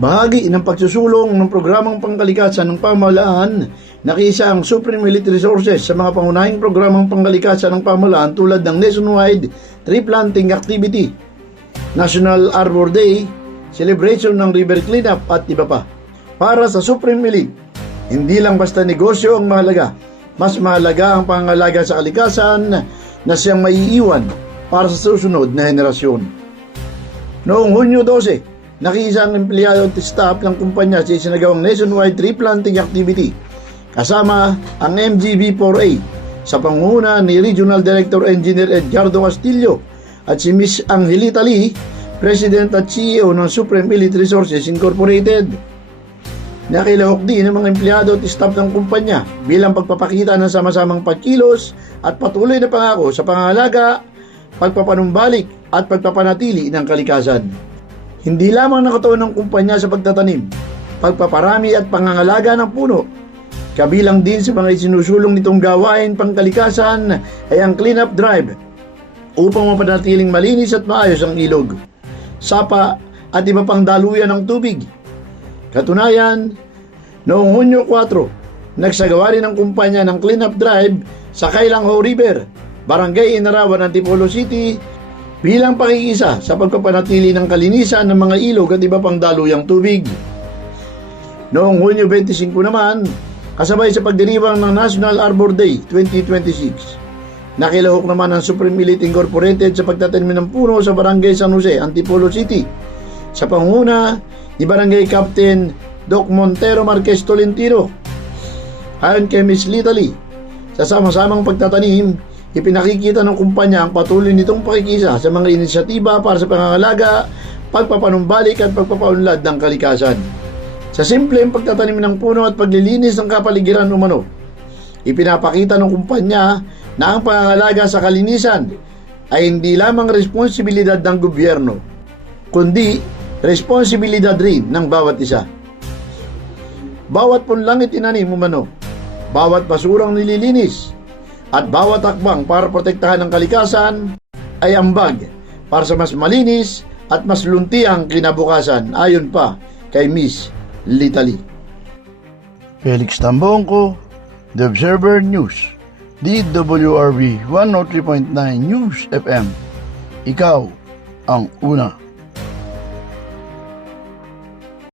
Bahagi ng pagsusulong ng programang pangkalikasan ng pamahalaan, nakiisa ang Supreme Elite Resources sa mga pangunahing programang pangkalikasan ng pamahalaan tulad ng nationwide tree planting activity, National Arbor Day, celebration ng river cleanup at iba pa. Para sa Supreme Elite, hindi lang basta negosyo ang mahalaga, mas mahalaga ang pangangalaga sa kalikasan na siyang maiiwan para sa susunod na henerasyon. Noong Hunyo 12, nakiisa ang empleyado at staff ng kumpanya sa isinagawang nationwide tree planting activity kasama ang MGB4A sa pangunguna ni Regional Director Engineer Edgardo Castillo at si Ms. Angelita Lee, President at CEO ng Supreme Elite Resources Incorporated. Nakilahok din ng mga empleyado at staff ng kumpanya bilang pagpapakita ng sama-samang pagkilos at patuloy na pangako sa pangangalaga, pagpapanumbalik at pagpapanatili ng kalikasan. Hindi lamang nakatuon ng kumpanya sa pagtatanim, pagpaparami at pangangalaga ng puno. Kabilang din sa mga isinusulong nitong gawain pangkalikasan ay ang cleanup drive upang mapanatiling malinis at maayos ang ilog, sapa at iba pang daluyan ng tubig. Katunayan, noong Hunyo 4, nagsagawa rin ang kumpanya ng cleanup drive sa Kailangho River, Barangay Inarawan, Antipolo City, bilang pakikisa sa pagpapanatili ng kalinisan ng mga ilog at iba pang daluyang tubig. Noong Hunyo 25 naman, kasabay sa pagdiriwang ng National Arbor Day 2026, nakilahok naman ang Supreme Elite Incorporated sa pagtatanim ng puno sa Barangay San Jose, Antipolo City, sa pangunguna ni Barangay Captain Doc Montero Marquez Tolentino. Ayon kay Ms. Lita Lee, sa sama-samang pagtatanim, ipinakikita ng kumpanya ang patuloy nitong pakikisa sa mga inisyatiba para sa pangangalaga, pagpapanumbalik at pagpapaunlad ng kalikasan. Sa simpleng pagtatanim ng puno at paglilinis ng kapaligiran umano, ipinapakita ng kumpanya na ang pangangalaga sa kalinisan ay hindi lamang responsibilidad ng gobyerno, kundi responsibilidad rin ng bawat isa. Bawat punlang itinanim umano, bawat basurang nililinis, at bawat hakbang para protektahan ang kalikasan ay ambag para sa mas malinis at mas luntiang kinabukasan, ayon pa kay Miss Lita Lee. Felix Tambongko, The Observer News, DWRV 103.9 News FM. Ikaw ang una.